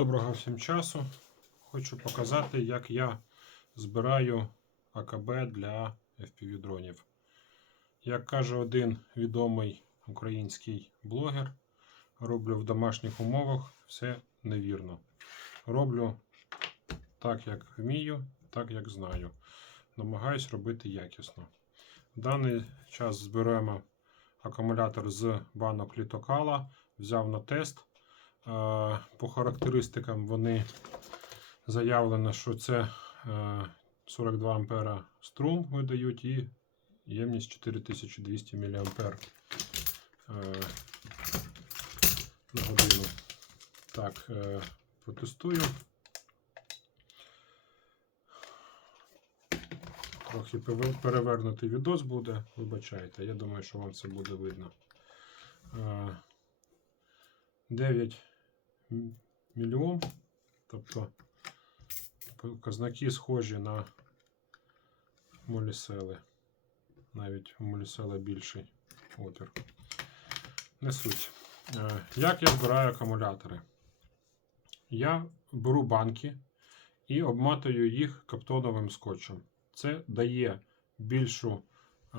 Доброго всім часу. Хочу показати, як я збираю АКБ для FPV-дронів. Як каже один відомий український блогер, роблю в домашніх умовах все невірно. Роблю так, як вмію, так як знаю. Намагаюсь робити якісно. В даний час зберемо акумулятор з банок літокала, взяв на тест. Е, По характеристикам вони заявлено, що це е, 42 ампера струм видають і ємність 4200 мА е, на годину. Так, е, протестую. Трохи пере- перевернутий відос буде, вибачайте. Я думаю, що вам це буде видно. Е, 9 м- мільйон. Тобто показники схожі на молісели. Навіть у молісела більший опір. Не суть. Е, Як я збираю акумулятори? Я беру банки і обматую їх каптоновим скотчем. Це дає більшу е,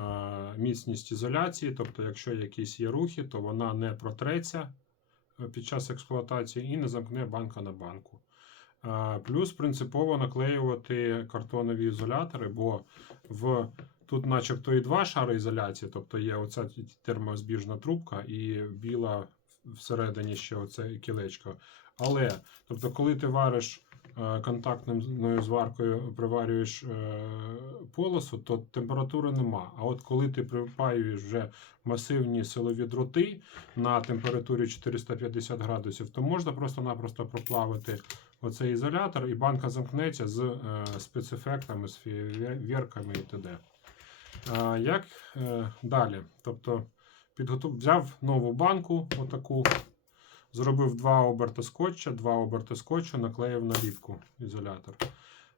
міцність ізоляції, тобто, якщо якісь є рухи, то вона не протреться під час експлуатації і не замкне банка на банку. Е, Плюс принципово наклеювати картонові ізолятори, бо в тут, начебто, і два шари ізоляції, тобто є оця термозбіжна трубка і біла всередині ще оце кілечко. Але, тобто, коли ти вариш е, контактною зваркою, приварюєш е, полосу, то температури нема. А от коли ти припаюєш вже масивні силові дроти на температурі 450 градусів, то можна просто-напросто проплавити оцей ізолятор, і банка замкнеться з е, спецефектами, з фєрверками і т.д. Е, як е, далі? Тобто взяв нову банку, отаку, зробив два оберти скотча, два оберти скотча, наклеїв наліпку ізолятор.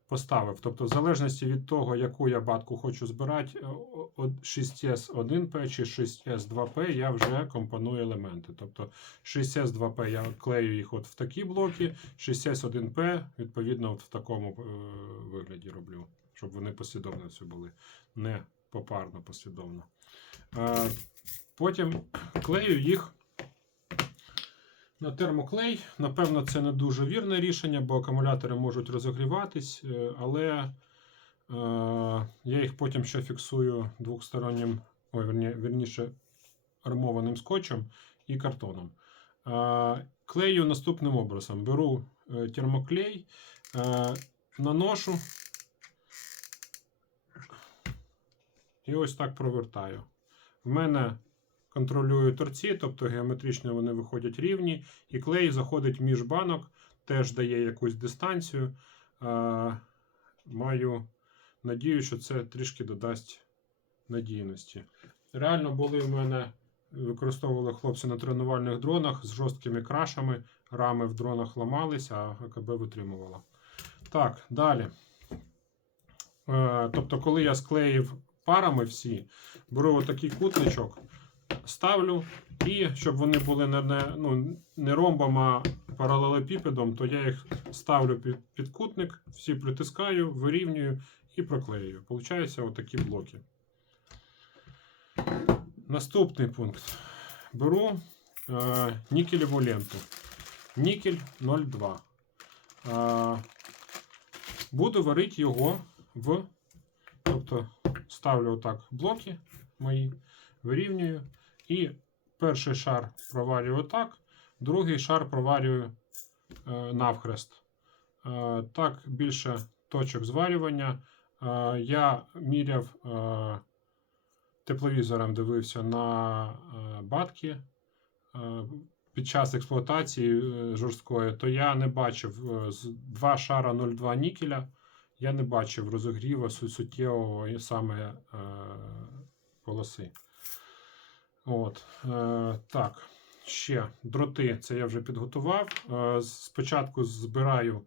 Поставив. Тобто, в залежності від того, яку я батку хочу збирати, е, о- о- 6S1P чи 6S2P, я вже компоную елементи. Тобто 6S2P я клею їх от в такі блоки, 6S1P, відповідно, от в такому е, вигляді роблю, щоб вони послідовно всі були, не попарно послідовно. Е, потім клею їх на термоклей. Напевно, це не дуже вірне рішення, бо акумулятори можуть розогріватись, е, але е, я їх потім ще фіксую двохстороннім, ой, верні, вірніше, армованим скотчем і картоном. Е, клею наступним образом: беру е, термоклей, е, наношу і ось так провертаю. В мене контролюю торці, тобто геометрично вони виходять рівні, і клей заходить між банок, теж дає якусь дистанцію. Маю надію, що це трішки додасть надійності. Реально були в мене, використовували хлопці на тренувальних дронах з жорсткими крашами, рами в дронах ламалися, а АКБ витримувала. Так, далі. Е, тобто, коли я склеїв парами всі, беру отакий кутничок, ставлю, і щоб вони були не, не, ну, не ромбом, а паралелепіпедом, то я їх ставлю під, під кутник, всі притискаю, вирівнюю і проклею. Получаються отакі блоки. Наступний пункт. Беру е, нікелеву ленту. Нікель 0,2. Е, буду варити його в. Тобто ставлю отак блоки мої, вирівнюю. І перший шар проварюю отак, другий шар проварюю е, навхрест. Е, так, більше точок зварювання. Е, я міряв тепловізором, дивився на батки під час експлуатації жорсткої, то я не бачив з два шара 0,2 нікеля. Я не бачив розогріва су- суттєвого саме полоси. От, е, так, ще дроти, це я вже підготував. Е, спочатку збираю,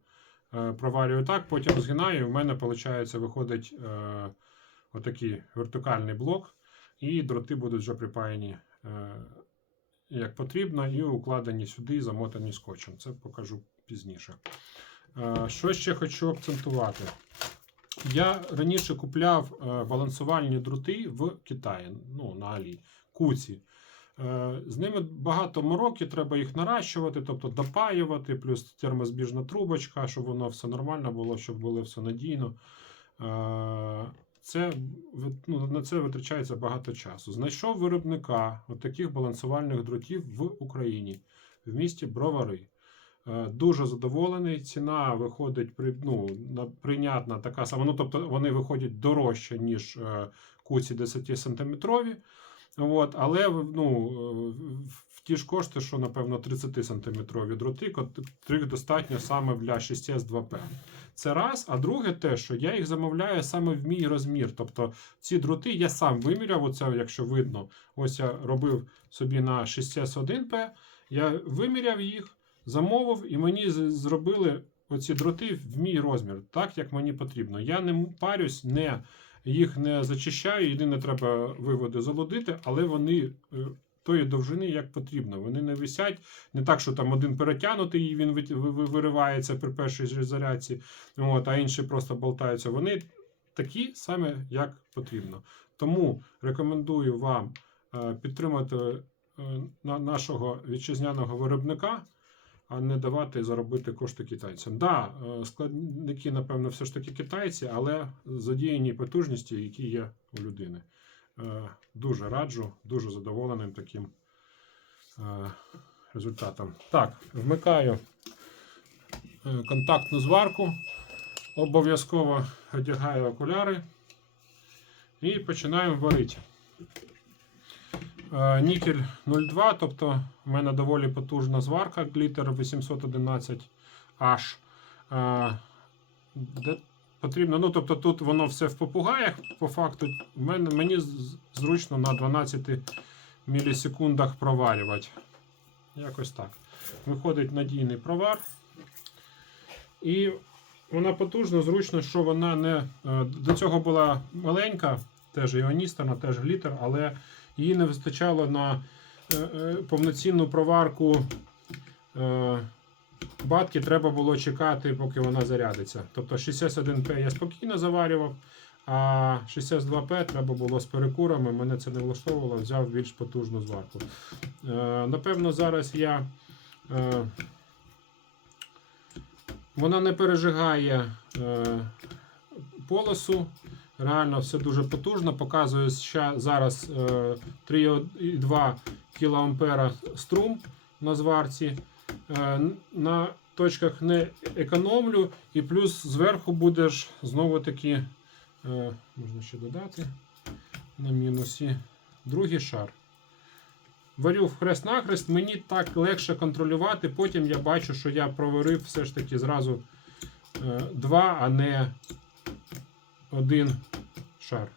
е, проварюю так, потім згинаю, і в мене виходить, виходить е, отакий вертикальний блок, і дроти будуть вже припаяні е, як потрібно, і укладені сюди, замотані скотчем. Це покажу пізніше. Е, Що ще хочу акцентувати? Я раніше купляв е, балансувальні дроти в Китаї, ну, на Алі, куці. Е, З ними багато мороки, треба їх наращувати, тобто допаювати, плюс термозбіжна трубочка, щоб воно все нормально було, щоб було все надійно. Е, Це, ну, на це витрачається багато часу. Знайшов виробника таких балансувальних дротів в Україні, в місті Бровари. Е, Дуже задоволений. Ціна виходить ну, прийнятна така сама. Ну, тобто вони виходять дорожче, ніж куці 10 сантиметрові. От, але ну, в- в ті ж кошти, що, напевно, 30-сантиметрові дроти, котрих достатньо саме для 6С2П. Це раз. А друге, те, що я їх замовляю саме в мій розмір. Тобто ці дроти я сам виміряв, оце, якщо видно, ось я робив собі на 6С1П, я виміряв їх, замовив, і мені зробили оці дроти в мій розмір, так як мені потрібно. Я не парюсь, не, їх не зачищаю. Єдине, треба виводи залудити, але вони. е, Тої довжини як потрібно. Вони не висять не так, що там один перетягнутий і він виривається при першій зарядці, от, а інші просто болтаються. Вони такі саме, як потрібно. Тому рекомендую вам е, підтримати е, на- нашого вітчизняного виробника, а не давати заробити кошти китайцям. Да, е, складники, напевно, все ж таки китайці, але задіяні потужності, які є у людини. Е, Дуже раджу, дуже задоволеним таким е, результатом. Так, вмикаю контактну зварку. Обов'язково одягаю окуляри і починаємо варити. Е, Нікель 02, тобто в мене доволі потужна зварка Glitter 811H. Е, Де потрібно, ну тобто тут воно все в попугаях, по факту мене, мені зручно на 12 мілісекундах проварювати. Якось так. Виходить надійний провар. І вона потужна, зручно, що вона не. е, До цього була маленька, теж іоністана, теж глітер, але її не вистачало на е, е, повноцінну проварку е, батки. Треба було чекати, поки вона зарядиться. Тобто 61П я спокійно заварював, а 62П треба було з перекурами. Мене це не влаштовувало, взяв більш потужну зварку. Напевно, зараз я. Вона не пережигає полосу. Реально все дуже потужно. Показує ща, зараз е, 3,2 кА струм на зварці. Е, на точках не економлю, і плюс зверху будеш знову таки, е, можна ще додати на мінусі, другий шар. Варю в хрест-нахрест, мені так легше контролювати. Потім я бачу, що я проварив все ж таки зразу е, а не один шар.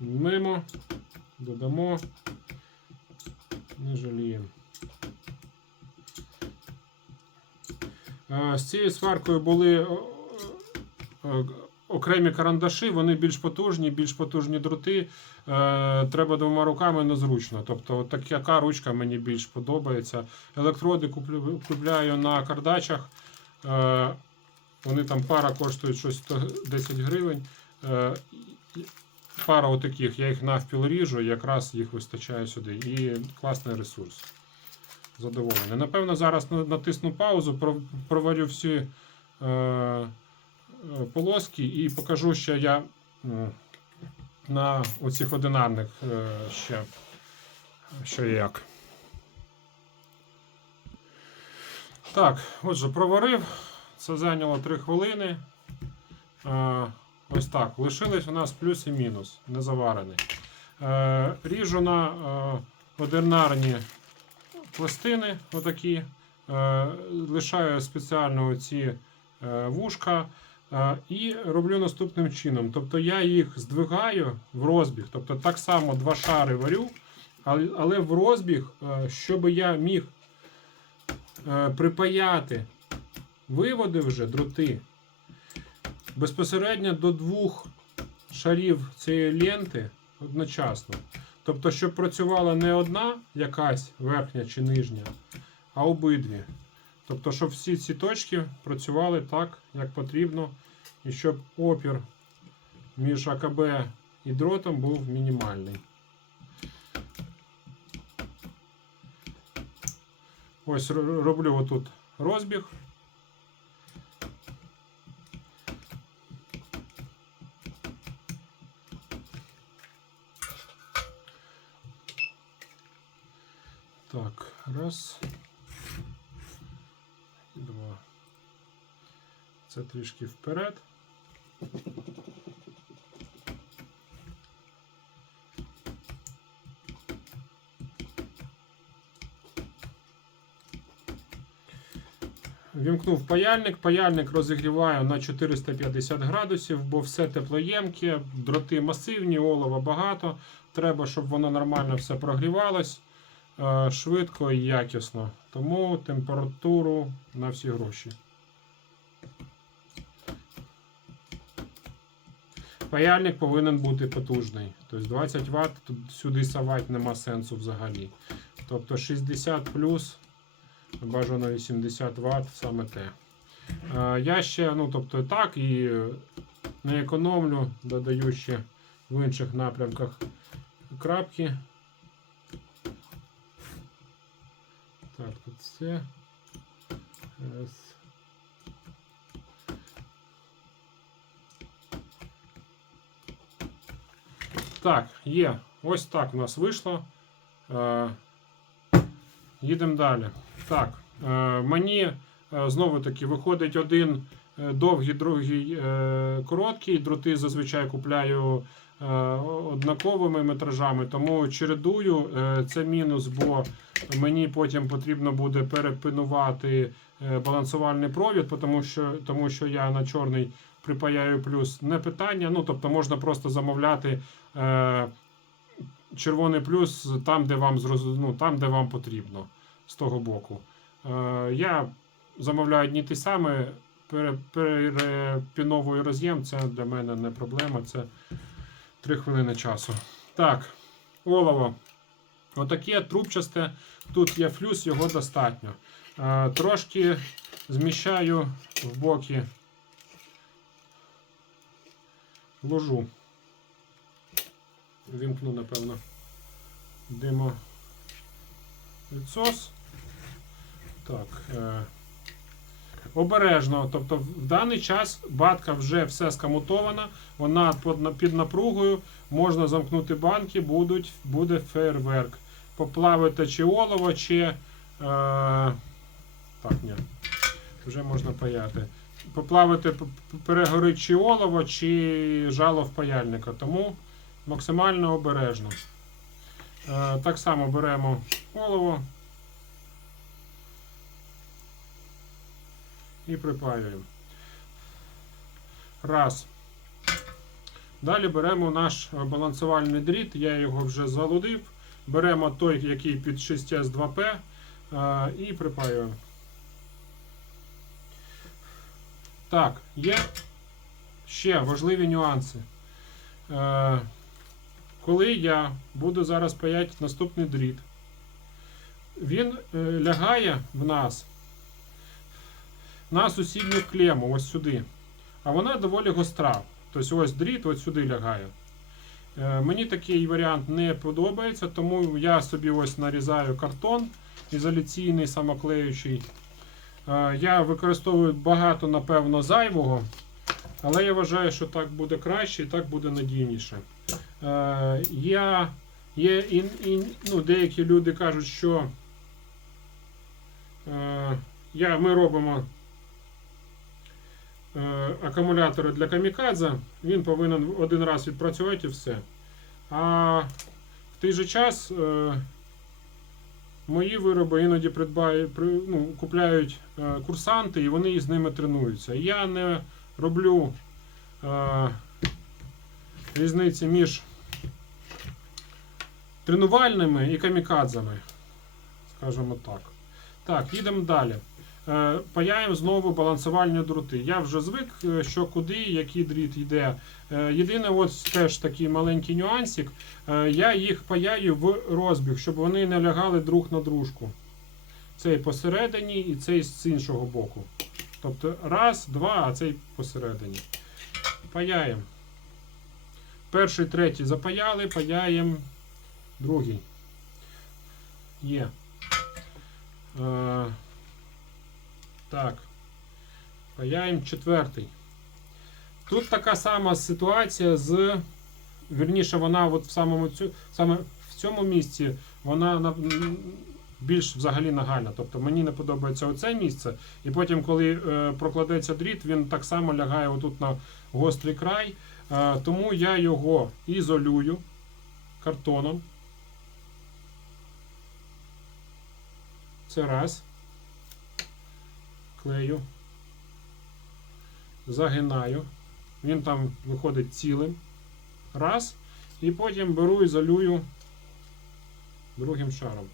Мимо, додамо, не жаліємо. З цією сваркою були окремі карандаші, вони більш потужні, більш потужні дроти. Е, Треба двома руками незручно. Тобто, така ручка мені більш подобається. Електроди купляю на кардачах. Е, Вони там пара коштують щось 110 гривень. Е, Пара отаких, я їх навпіл ріжу, якраз їх вистачає сюди. І класний ресурс. Задоволений. Напевно, зараз натисну паузу, проварю всі полоски і покажу, що я на оцих одинарних е, ще що як. Так, отже, проварив. Це зайняло 3 хвилини. Е, ось так. Лишились у нас плюс і мінус, не заварений. Е, ріжу на е, одинарні пластини, отакі. Е, лишаю спеціально ці е, вушка. І роблю наступним чином. Тобто я їх здвигаю в розбіг. Тобто так само два шари варю, але, але в розбіг, е, щоб я міг е, припаяти виводи вже, дроти. безпосередньо до двох шарів цієї ленти одночасно. Тобто, щоб працювала не одна якась верхня чи нижня, а обидві. Тобто, щоб всі ці точки працювали так, як потрібно, і щоб опір між АКБ і дротом був мінімальний. Ось ро- роблю отут розбіг. Так, раз. Це трішки вперед. Вімкнув паяльник. Паяльник розігріваю на 450 градусів, бо все теплоємке, дроти масивні, олова багато. Треба, щоб воно нормально все прогрівалось е, швидко і якісно. Тому температуру на всі гроші. Паяльник повинен бути потужний. Тобто 20 Вт тут сюди савати нема сенсу взагалі. Тобто 60 плюс, бажано 80 Вт саме те. Е, Я ще, ну тобто так, і не економлю, додаю ще в інших напрямках крапки. Так, тут все. Так, є. Ось так у нас вийшло. Е, їдемо далі. Так, е, мені е, знову таки виходить один довгий, другий короткий. Дроти зазвичай купляю однаковими метражами, тому чередую. Це мінус, бо мені потім потрібно буде перепинувати балансувальний провід, тому що, тому що я на чорний припаяю плюс не питання. Ну, тобто можна просто замовляти червоний плюс там, де вам ну, там, де вам потрібно з того боку. Е, я замовляю одні ті самі, перепіновую роз'єм, це для мене не проблема, це 3 хвилини часу. Так, олово. Отаке трубчасте. Тут є флюс, його достатньо. Е, трошки зміщаю в боки ложу. Вімкну, напевно, димо відсос. Так. Е, обережно. Тобто в даний час батка вже все скамутована, вона під, напругою, можна замкнути банки, будуть, буде фейерверк. Поплавити чи олово, чи. Е, так, ні. Вже можна паяти. Поплавити перегорить чи олово, чи жало в паяльника. Тому максимально обережно. Е, так само беремо олово і припаюємо. Раз. Далі беремо наш е, балансувальний дріт, я його вже залудив. Беремо той, який під 6S2P е, і припаюємо. Так, є ще важливі нюанси. Коли я буду зараз паяти наступний дріт, він е, лягає в нас на сусідню клему, ось сюди. А вона доволі гостра. Тобто ось дріт ось сюди лягає. Е, мені такий варіант не подобається, тому я собі ось нарізаю картон ізоляційний самоклеючий. Е, я використовую багато, напевно, зайвого, але я вважаю, що так буде краще і так буде надійніше. Е, я, є і, і, ну, деякі люди кажуть, що е, я, ми робимо е, акумулятори для камікадзе, він повинен один раз відпрацювати і все. А в той же час е, мої вироби іноді придбають, при, ну, купляють е, курсанти і вони з ними тренуються. Я не роблю е, різниці між тренувальними і камікадзами. Скажімо так. Так, їдемо далі. Е, Паяємо знову балансувальні дроти. Я вже звик, е, що куди, який дріт йде. Е, Єдине, от теж такий маленький нюансик. Я їх паяю в розбіг, щоб вони не лягали друг на дружку. Цей посередині і цей з іншого боку. Тобто раз, два, а цей посередині. Паяємо. Перший, третій запаяли, паяємо другий. Є. Е, так. Паяємо четвертий. Тут така сама ситуація з. Вірніше, вона от в самому цю, саме в цьому місці вона на, більш взагалі нагальна. Тобто мені не подобається оце місце. І потім, коли е, прокладеться дріт, він так само лягає отут на гострий край. Е, тому я його ізолюю картоном. Це раз. Клею. Загинаю. Він там виходить цілим. Раз. І потім беру ізолюю другим шаром.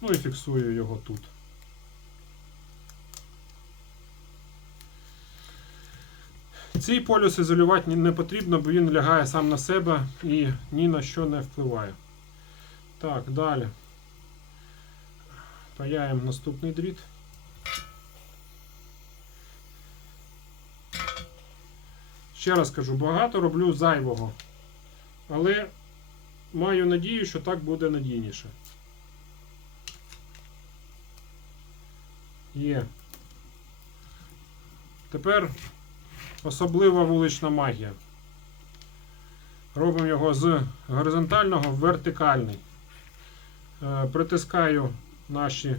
Ну і фіксую його тут. Цей полюс ізолювати не потрібно, бо він лягає сам на себе і ні на що не впливає. Так, далі. Паяємо наступний дріт. Ще раз кажу, багато роблю зайвого. Але маю надію, що так буде надійніше. Є. Тепер особлива вулична магія. Робимо його з горизонтального в вертикальний. Е, Притискаю наші,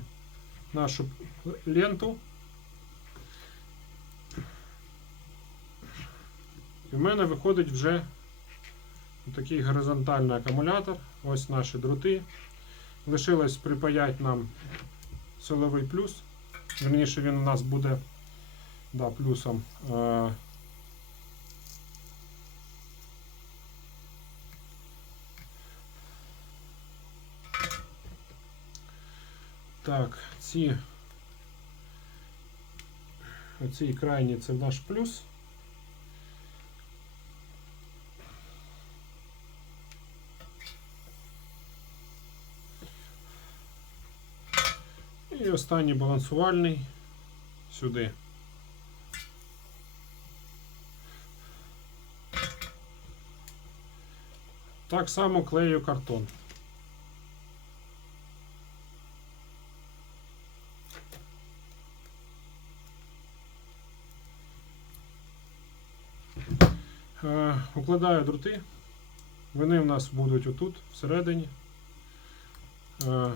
нашу ленту. І в мене виходить вже такий горизонтальний акумулятор. Ось наші дроти. Лишилось припаяти нам силовий плюс. Верніше він у нас буде да, плюсом. Так, ці оці крайні це наш плюс. І останній балансувальний сюди. Так само клею картон. Укладаю дроти. Вони в нас будуть отут, всередині. Е,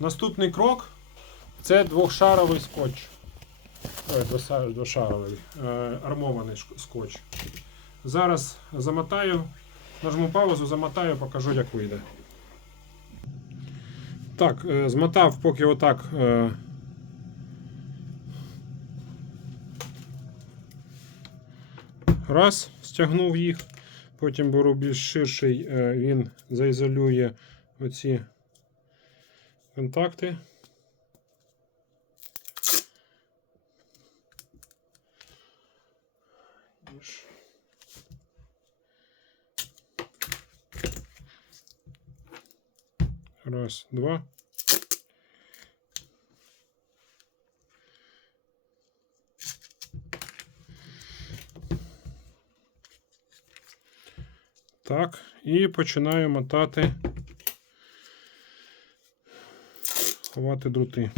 Наступний крок це двохшаровий скотч. Двошаровий, е, армований скотч. Зараз замотаю, нажму паузу, замотаю, покажу, як вийде. Так, е, змотав, поки отак. Раз, стягнув їх. Потім беру більш ширший, е, він заізолює оці контакти. Раз, два. Так, і починаю мотати, ховати дроти.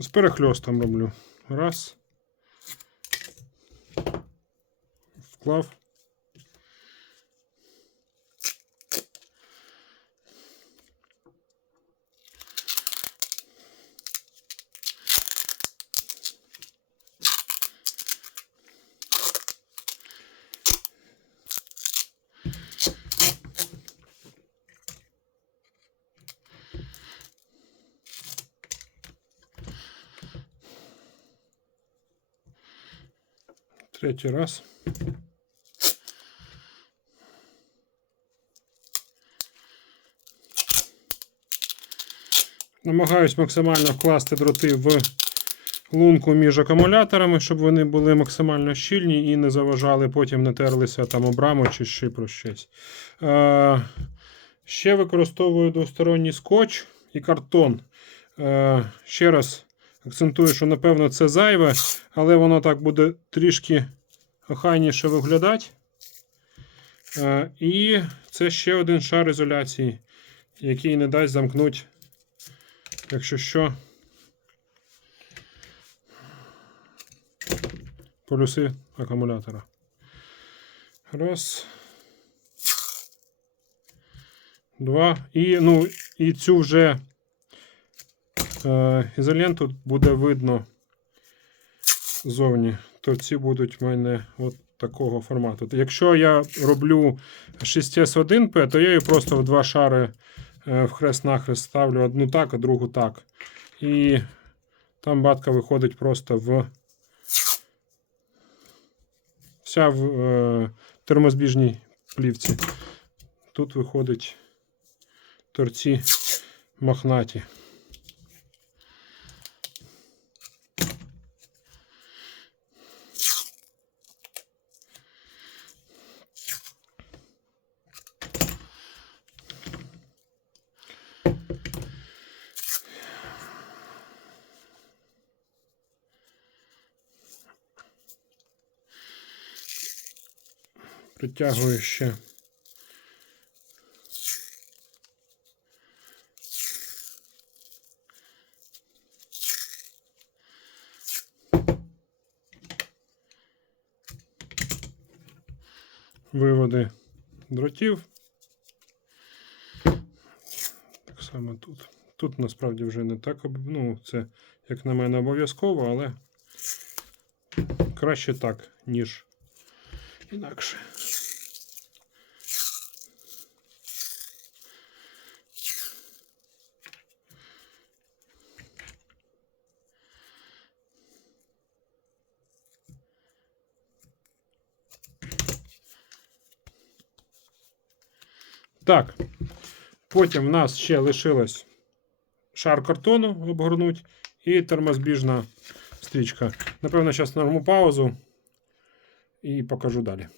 З перехльостом роблю. Раз. Вклав. Третій раз. Намагаюсь максимально вкласти дроти в лунку між акумуляторами, щоб вони були максимально щільні і не заважали, потім не терлися там об раму чи ще про щось. Е, ще використовую двосторонній скотч і картон. Е, ще раз акцентую, що напевно це зайве, але воно так буде трішки охайніше виглядати. Е, і це ще один шар ізоляції, який не дасть замкнути, якщо що. полюси акумулятора. Раз. Два. І, ну, і цю вже е, ізоленту буде видно ззовні. То ці будуть в мене от такого формату. Якщо я роблю 6S1P, то я її просто в два шари е, в хрест-нахрест ставлю одну так, а другу так. І там батка виходить просто в вся в е, термозбіжній плівці. Тут виходить торці мохнаті. Притягую ще. Виводи дротів. Так само тут. Тут насправді вже не так, ну, це, як на мене, обов'язково, але краще так, ніж інакше. Так, потім в нас ще лишилось шар картону обгорнуть і термозбіжна стрічка. Напевно, зараз норму паузу і покажу далі.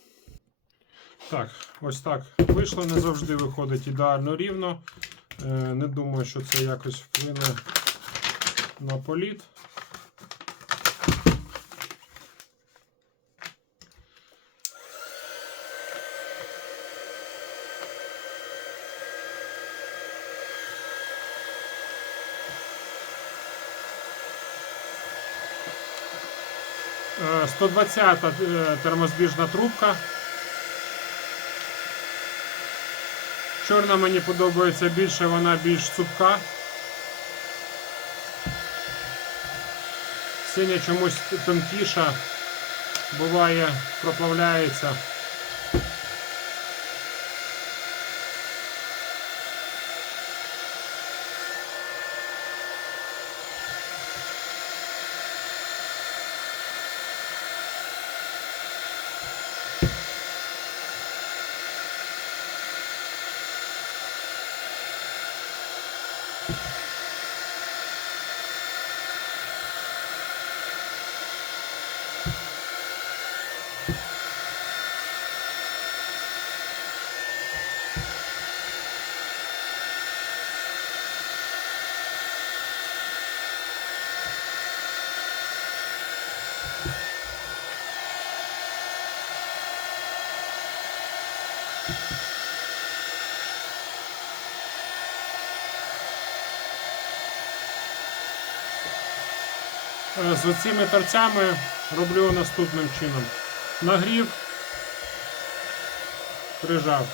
Так, ось так вийшло. Не завжди виходить ідеально рівно. Е, Не думаю, що це якось вплине на політ. 120 е, термозбіжна трубка. Чорна мені подобається більше, вона більш цупка. Синя чомусь тонкіша, буває, проплавляється. З цими торцями роблю наступним чином. Нагрів, прижав.